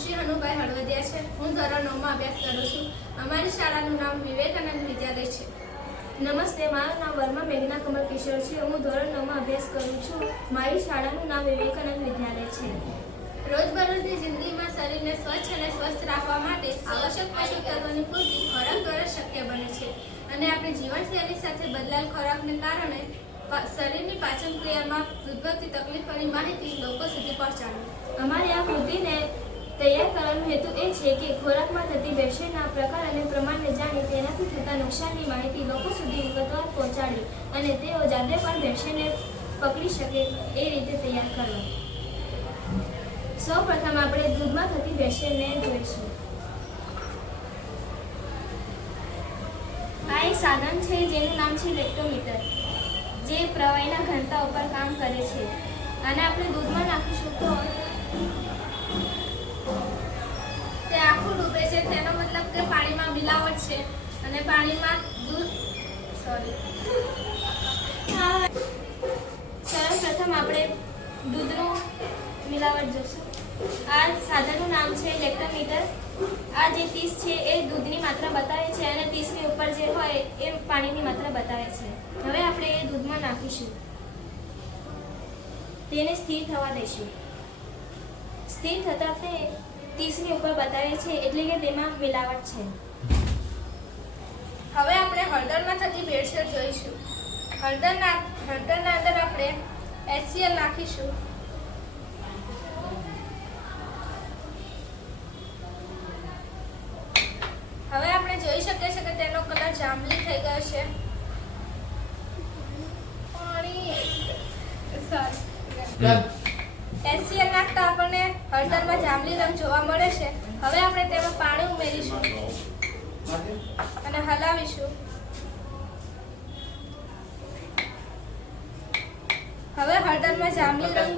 ખુશી હનુભાઈ હળવદિયા છે। હું ધોરણ 9 માં અભ્યાસ કરું છું। અમારી શાળાનું નામ વિવેકાનંદ વિદ્યાલય છે। નમસ્તે, મારું નામ વર્મા મેઘના કમલ કિશોર છે। હું ધોરણ 9 માં અભ્યાસ કરું છું। મારી શાળાનું નામ વિવેકાનંદ વિદ્યાલય છે। રોજબરોજની જિંદગીમાં શરીરને સ્વચ્છ અને સ્વસ્થ રાખવા માટે આવશ્યક પોષક તત્વોની પૂર્તિ ખોરાક દ્વારા શક્ય બને છે અને આપણી જીવનશૈલી સાથે બદલાયેલ ખોરાકને કારણે શરીરની પાચન ક્રિયામાં ઉદ્ભવતી તકલીફોની માહિતી લોકો સુધી પહોંચાડવી। અમારી આ કૃતિને તૈયાર કરવાનો હેતુ એ છે કે ખોરાકમાં થતી ભેળસેળના પ્રકાર અને પ્રમાણને જાણી તેનાથી થતા નુકસાનની માહિતી લોકો સુધી વિગતવાર પહોંચાડી અને તેઓ જાતે પણ ભેળસેળને પકડી શકે એ રીતે તૈયાર કરવા। સૌપ્રથમ આપણે દૂધમાં થતી ભેળસેળને જોઈશું। આ એક સાધન છે જેનું નામ છે લેક્ટોમીટર, જે પ્રવાહીના ઘનતા ઉપર કામ કરે છે અને આપણે દૂધમાં નાખીશું તો તે આખું ડૂબે છે। તેનો મતલબ કે પાણીમાં મિલાવટ છે અને પાણીમાં દૂધ સર્વપ્રથમ આપણે દૂધનું મિલાવટ જોશું। આ સાધનનું નામ છે લેક્ટોમીટર। આ જે 30 છે એ દૂધની માત્રા બતાવે છે અને 30 ની ઉપર જે હોય એ પાણીની માત્રા બતાવે છે। હવે આપણે એ દૂધમાં નાખીશું, તેને સ્થિર થવા દઈશું। સ્થિર થતાં તે 30 ની ઉપર બતાવે છે એટલે કે તેમાં મિલાવટ છે। હવે આપણે હળદરમાં થતી ભેળસેળ જોઈશું। હળદરના અંદર આપણે HCl નાખીશું। હવે આપણે જોઈ શકીએ છીએ કે તેનો કલર જાંબલી થઈ ગયો છે। HCl નાખતા આપણને હળદરમાં જાંબલી રંગ જોવા મળે છે। હવે આપણે તેમાં પાણી ઉમેરીશું અને હલાવીશું। હવે હળદરમાં જાંબલી રંગ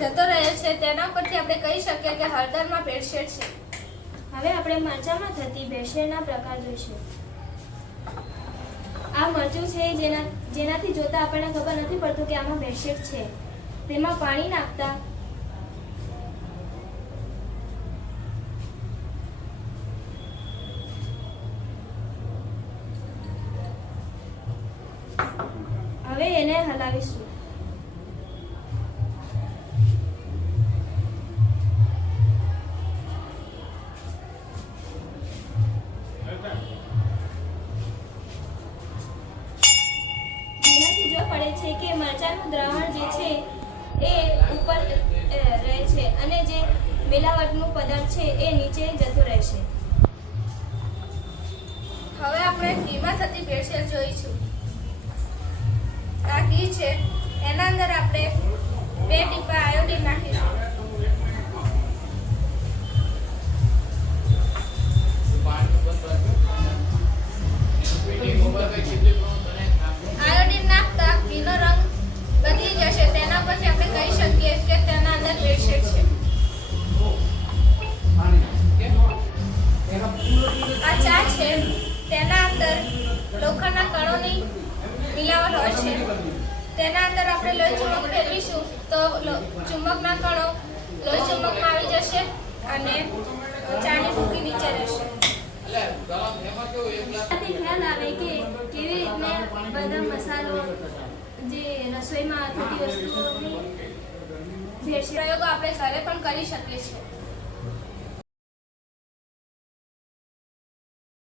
જતો રહ્યો છે, તેના પરથી આપણે કહી શકીએ કે હળદરમાં ભેળસેળ છે। હવે આપણે મરચામાં થતી ભેળસેળના પ્રકાર જોઈશું। આ મરચું છે જેનાથી જોતા આપણને ખબર નથી પડતું કે આમાં ભેળસેળ છે। તેમાં પાણી નાખતા હવે એને હલાવીશું। જેનાથી જો પડે છે કે મરચાંનું દ્રાવણ જે છે એ ઉપર રહે છે અને જે મિલાવટનું પદાર્થ છે એ નીચે જતું રહેશે। હવે આપણે ઘીમાં થતી ભેળસેળ જોઈશું। આ ઘી છે, એના અંદર આપણે 2 ટીપા આયોડીન નાખીશું। આયોડીન નાખતા ઘીનો રંગ બદલી જશે, તેના પછી આપણે કહી શકીએ કે તેના અંદર ભેળસેળ છે। આ ચા છે, તેના અંદર લોખંડના કણોની મિલાવટ હોય છે। તેના અંદર આપણે લોહી ચુંબક ફેરવીશું તો ચુંબકના કણો લોહી ચુંબકમાં આવી જશે અને ચાની ભૂકી નીચે રહેશે। આથી ખ્યાલ આવે કે કેવી રીતે બધા મસાલો જે રસોઈમાં થતી વસ્તુઓની ભેળસેળ પ્રયોગો આપણે ઘરે પણ કરી શકીએ છીએ।